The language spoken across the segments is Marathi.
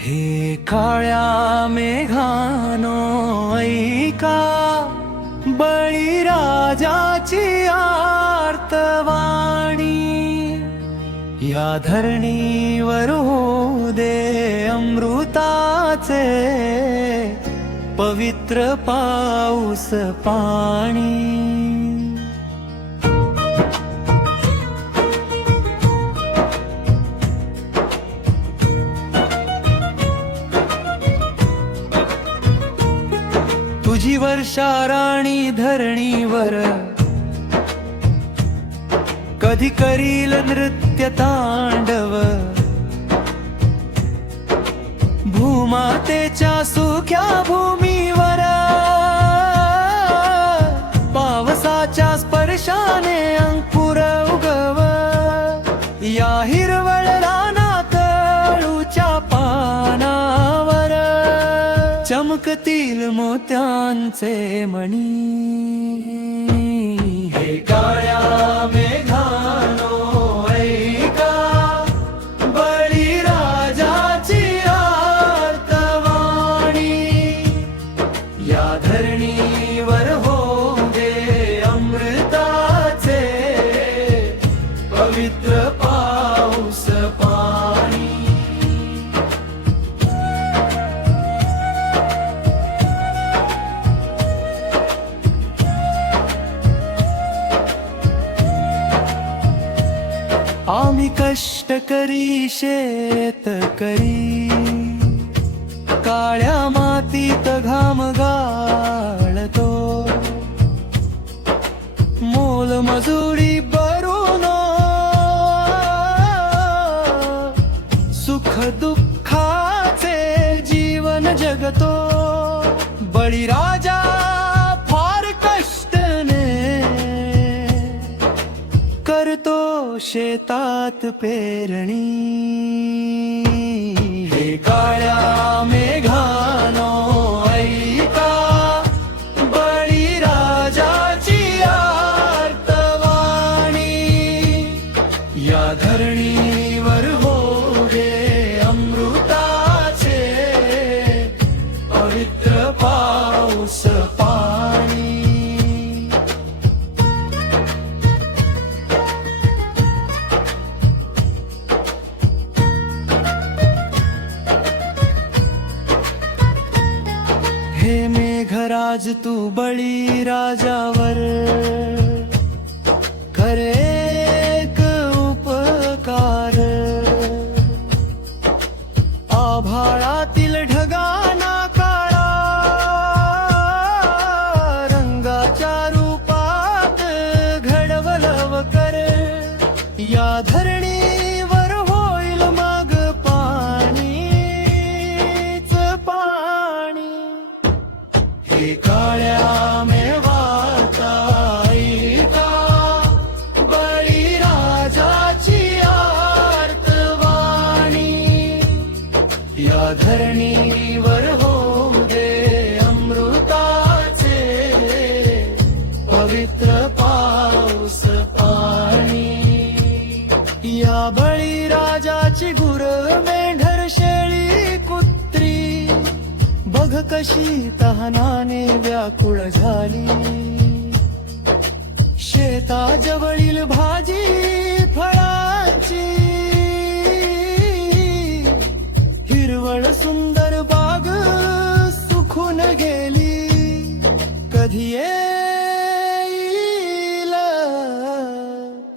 हे काळ्या मेघानो ऐका, बळीराजाची आर्तवाणी। या धरणीवर होऊ दे अमृताचे पवित्र पाऊस पाणी। तुझी वर्षा राणी धरणीवर कधी करील नृत्य तांडव। भूमातेच्या सुख्या भूमीवर पावसाच्या स्पर्शाने अंकुर उगव। या हिरवळ रानात अळूच्या पानावर चमकतील मोत्यांचे मणी। हे काळ्या मेघानो ऐका, बळीराजाची आर्तवाणी। या धरणीवर होऊ दे अमृताचे पवित्र पाऊस पाणी। आम्ही कष्ट करी शेत करी, काळ्या मातीत घाम गाळतो। मोल मजुरी भरून सुख दुःखाचे जीवन जगतो। बळीराजा फार कष्टने करतो शेतात पेरणी। हे काळ्या मेघानो ऐका, बळीराजाची आर्तवाणी। या धरणीवर होऊ दे अमृताचे पवित्र पाऊस पाणी। हे मेघराज तू बळीराजावर करे एक उपकार। आभाळातील ढगांना काळा रंगाच्या रूपात घडवलव कर। या धरणीवर होईल मग पाणीच पाणी। हे काळ्या मेवाता ऐका, बळीराजाची आर्तवाणी। या धरणीवर होऊ दे अमृताचे पवित्र पाऊस पाणी। या बळीराजाची गुर मेंढर शेळी कुत्री बघ कशी तहानाने व्याकुळ झाली। शेताजवळील भाजी फळांची हिरवळ सुंदर बाग सुखून गेली। कधी येईल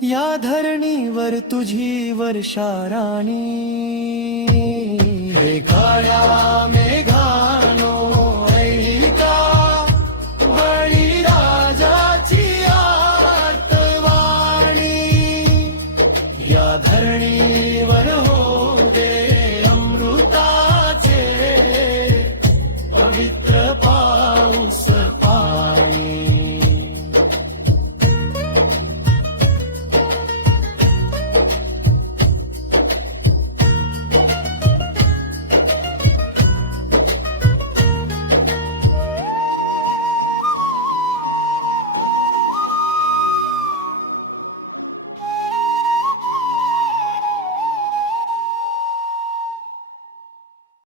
या धरणीवर तुझी वर्षा राणी। हे काळ्या मेघानो ऐका, बळीराजाची आर्तवाणी। या धरणी